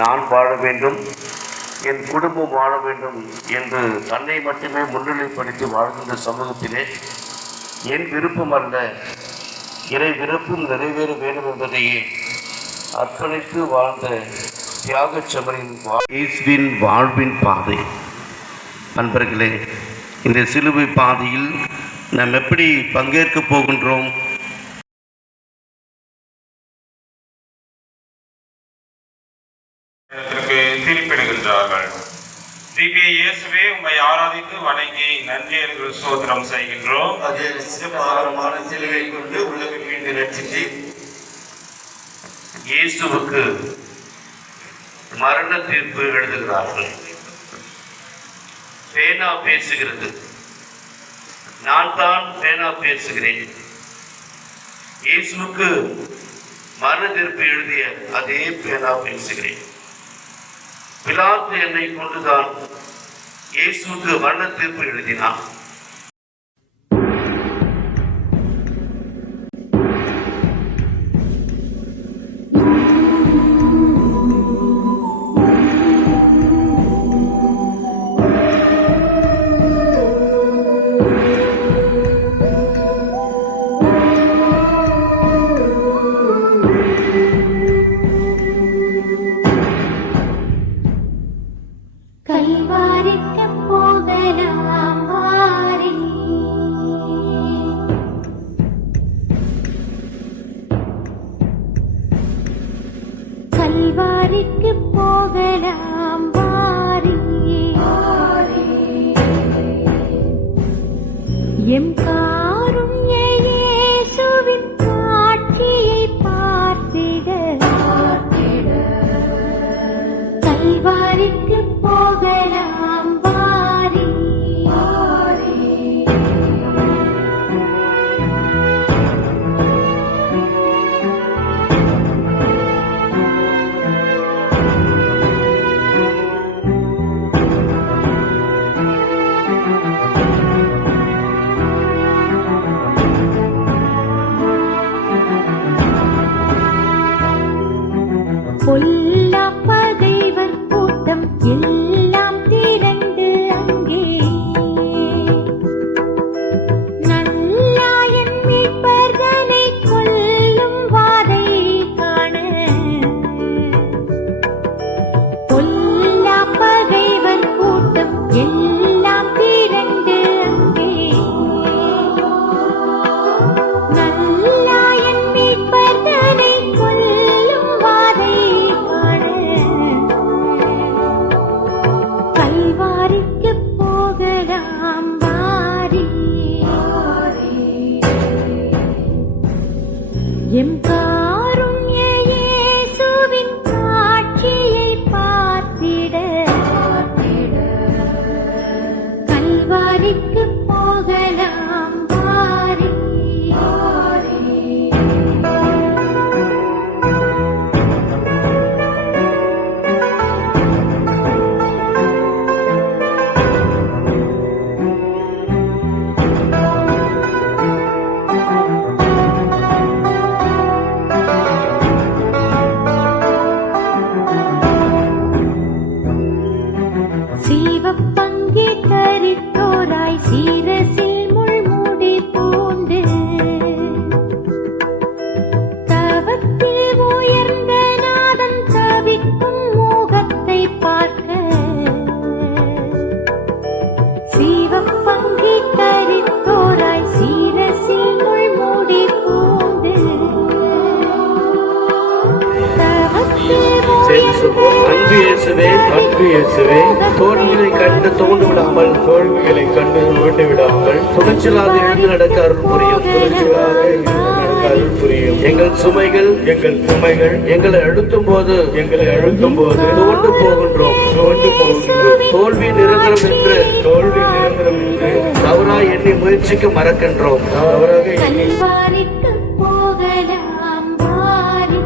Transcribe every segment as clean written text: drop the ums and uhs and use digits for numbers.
நான் வாழ வேண்டும், என் குடும்பம் வாழ வேண்டும் என்று தன்னை மட்டுமே முன்னிலைப்படுத்தி வாழ்கின்ற சமூகத்திலே என் விருப்பம் அல்ல, இறை விருப்பம் நிறைவேற வேண்டும் என்பதையே அர்ப்பணித்து வாழ்ந்த தியாகச்சமரின் இயேசுவின் வாழ்வின் பாதை. நண்பர்களே, இந்த சிலுவை பாதையில் நாம் எப்படி பங்கேற்க போகின்றோம்? திருப்பிடுகின்றார்கள். திவ்ய இயேசுவே, உம்மை ஆராதித்து வணங்கி நன்றி என்று ஸ்தோத்திரம் செய்கின்றோம். அதிகாரமான சிலுவை கொண்டு உலகை மீண்டு ரட்சித்து இயேசுவுக்கு மரண தீர்ப்பு எழுதுகிறார்கள். பேனா பேசுகிறது, நான் தான் பேனா பேசுகிறேன். இயேசுவுக்கு மரண தீர்ப்பு எழுதிய அதே பேனா பேசுகிறேன். பிலாத்து என்னை கொண்டுதான் இயேசுவுக்கு மரண தீர்ப்பு எழுதினான். கல்வாரிக்கு போகலாம் வாரி, எம் காருண்ய இயேசுவின் காட்சியை பார்த்திட கல்வாரிக்கு போகலாம் வாரி. பொல்லா பகைவர் கூட்டம் எல்லாம் திரண்டு அங்கே நல்லாயன் மீட்பர்களை கொல்லும் வாதை காண. பொல்லா பகைவர் கூட்டம் எல்லாம் திரண்டு அங்கே நல்லாயன் மீட்பர்களை கொல்லும் வாதை கல்வாரிக்கு போகலாம் வாரி, எம் காருண்ய இயேசுவின் காட்சியை பார்த்திட கல்வாரிக்கு போகலாம் வாரி. சீவப்பங்கே தரித்தோராய் சீரசில் முள்முடி பூண்டு தவத்தில் உயர்ந்த நாதன் தவிக்கும் மோகத்தை பார்க்க. சீவப்பங்கே தரித்தோராய் சீரசில் முள்முடி பூண்டு அன்பு இயேசுவே, அன்பு இயேசுவே, தோல்விகளை கண்டு தோண்டு விடாமல், தோல்விகளை கண்டு தோண்டு விடாமல், துணிச்சலாக எழுந்து நடக்க அருள் புரியும், துணிச்சலாக எழுந்து நடக்க அருள் புரியும். எங்கள் சுமைகள் எங்களை அழுத்தும் போது தோண்டு போகின்றோம். தோல்வி நிரந்தரம் என்று தவறாக எண்ணி முயற்சிக்க மறக்கின்றோம். கல்வாரிக்கு போகலாம் வாரி,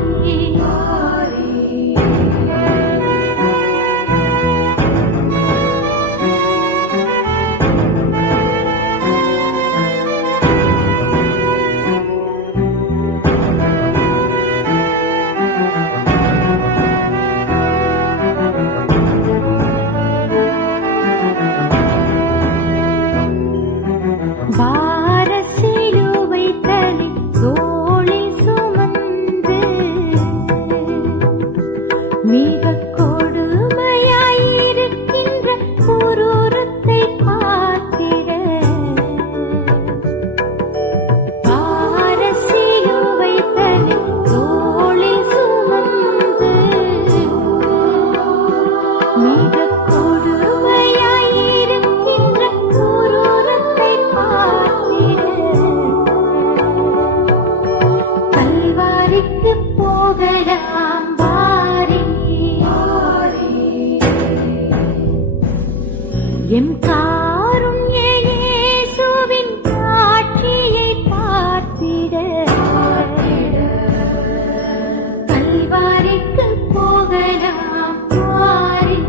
எம் காருண்ய இயேசுவின் காட்சியை பார்த்திட கல்வாரிக்கு போகலாம் வாரி.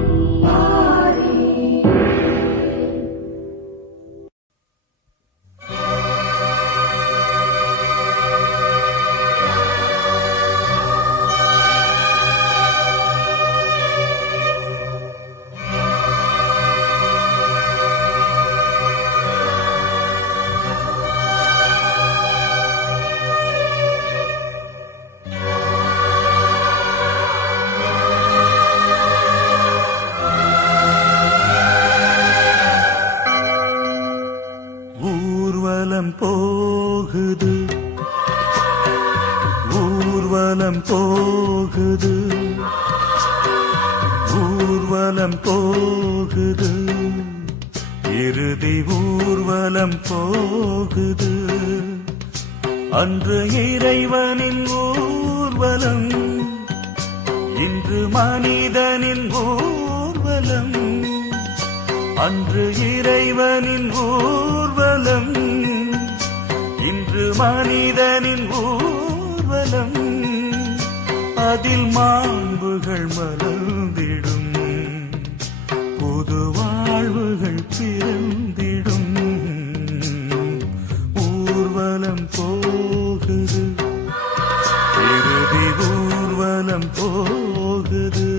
ஊர்வலம் போகுது, ஊர்வலம் போகுது, ஊர்வலம் போகுது, இறுதி ஊர்வலம் போகுது. அன்று இறைவனின் ஊர்வலம், இன்று மனிதனின் ஊர்வலம். அன்று இறைவனின் ஊர்வலம், இன்று மனிதனின் ஊர்வலம். அதில் மாண்புகள் மலர்ந்திடும், புது வாழ்வுகள் பிறந்திடும். ஊர்வலம் போகுது, இறுதி ஊர்வலம் போகுது.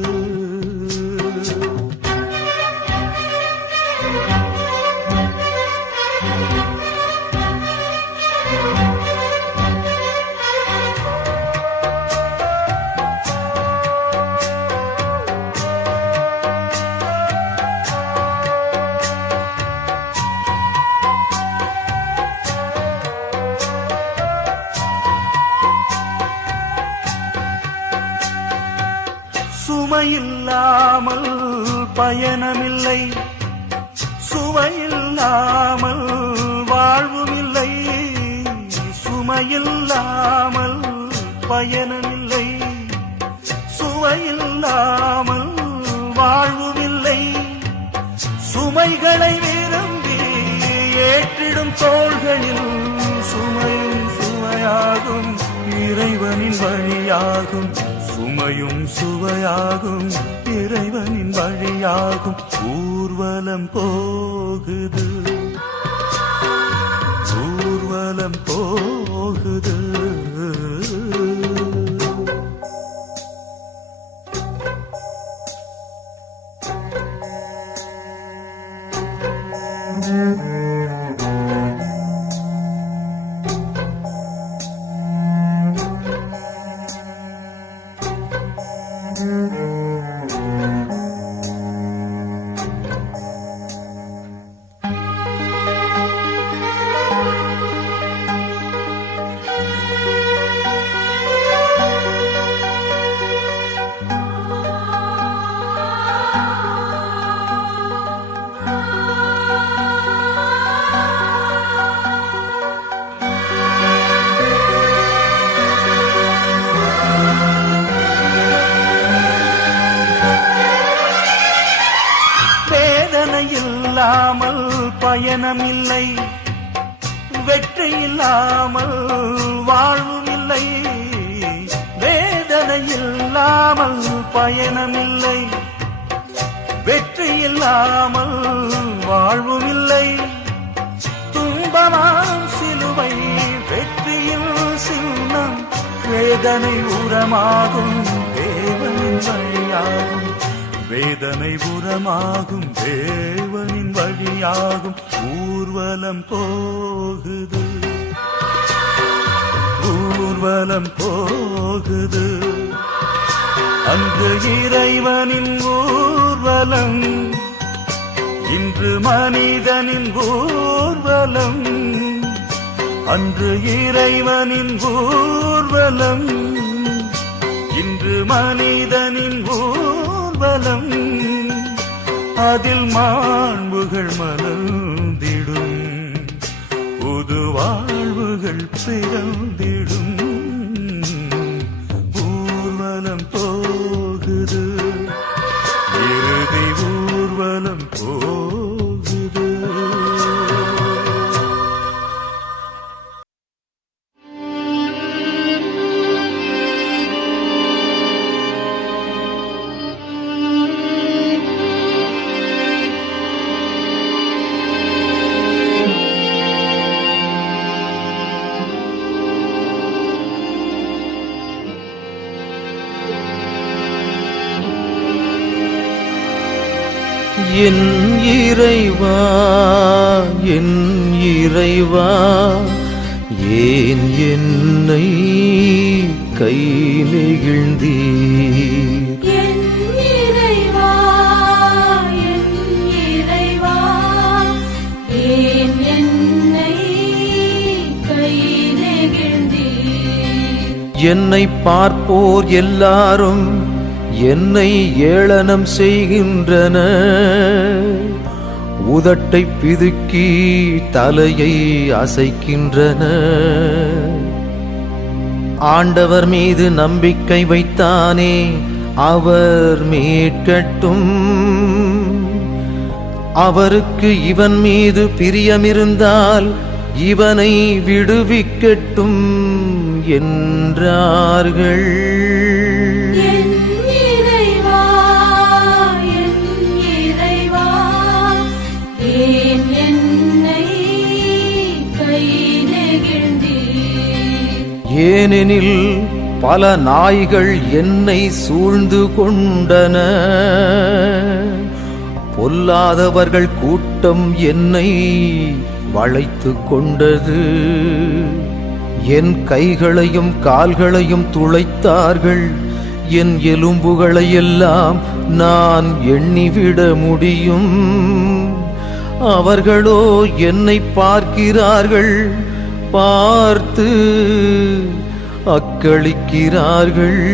சுமையில்லாமல் பயணமில்லை, சுவையில்லாமல் வாழ்வுமில்லை. சுமையில்லாமல் பயணமில்லை, சுவையில்லாமல் வாழ்வுமில்லை. சுமைகளை விரும்பி ஏற்றிடும் தோள்களில் சுமையும் சுவையாகும், இறைவனின் வழியாகும். சுமையும் சுவையாகும், இறைவனின் வழியாகும். ஊர்வலம் போகுது, ஊர்வலம் போகுது. இல்லாமல் பயணமில்லை, வெற்றி இல்லாமல் வாழ்வும் இல்லை. வேதனை இல்லாமல் பயணமில்லை, வெற்றி இல்லாமல் வாழ்வும் இல்லை. துன்பமாம் சிலுவை வெற்றியில் சின்னம், வேதனை உரமாகும் தேவனின் வழியாகும். வேதனை உரமாகும் தேவனின் வழியாகும். ஊர்வலம் போகுது, ஊர்வலம் போகுது. அன்று இறைவனின் ஊர்வலம், இன்று மனிதனின் ஊர்வலம். அன்று இறைவனின் ஊர்வலம், இன்று மனிதனின் ஊர்வலம். அதில் மாண்புகள் மலர்ந்திடும், புது வாழ்வுகள் பிறந்திடும். ஊர்வலம் போகுது, இறுதி ஊர்வலம் போகுது. என் இறைவா, என் இறைவா, ஏன் என்னை கை நெகிழ்ந்தீர்? என் இறைவா, என் இறைவா, ஏன் என்னை கை நெகிழ்ந்தீர்? என்னை பார்ப்போர் எல்லாரும் என்னை ஏளனம் செய்கின்றனர், உதட்டை பிதுக்கி தலையை அசைக்கின்றனர். ஆண்டவர் மீது நம்பிக்கை வைத்தானே, அவர் மீட்கட்டும். அவருக்கு இவன் மீது பிரியமிருந்தால் இவனை விடுவிக்கட்டும் என்றார்கள். என் இறைவா, என் இறைவா, ஏன் என்னை கை நெகிழ்ந்தீர்? ஏனெனில் பல நாய்கள் என்னை சூழ்ந்து கொண்டன, பொல்லாதவர்கள் கூட்டம் என்னை வளைத்து கொண்டது. என் கைகளையும் கால்களையும் துளைத்தார்கள், என் எலும்புகளை எல்லாம் நான் எண்ணிவிட முடியும். அவர்களோ என்னை பார்க்கிறார்கள், பார்த்து அக்களிக்கிறார்கள்.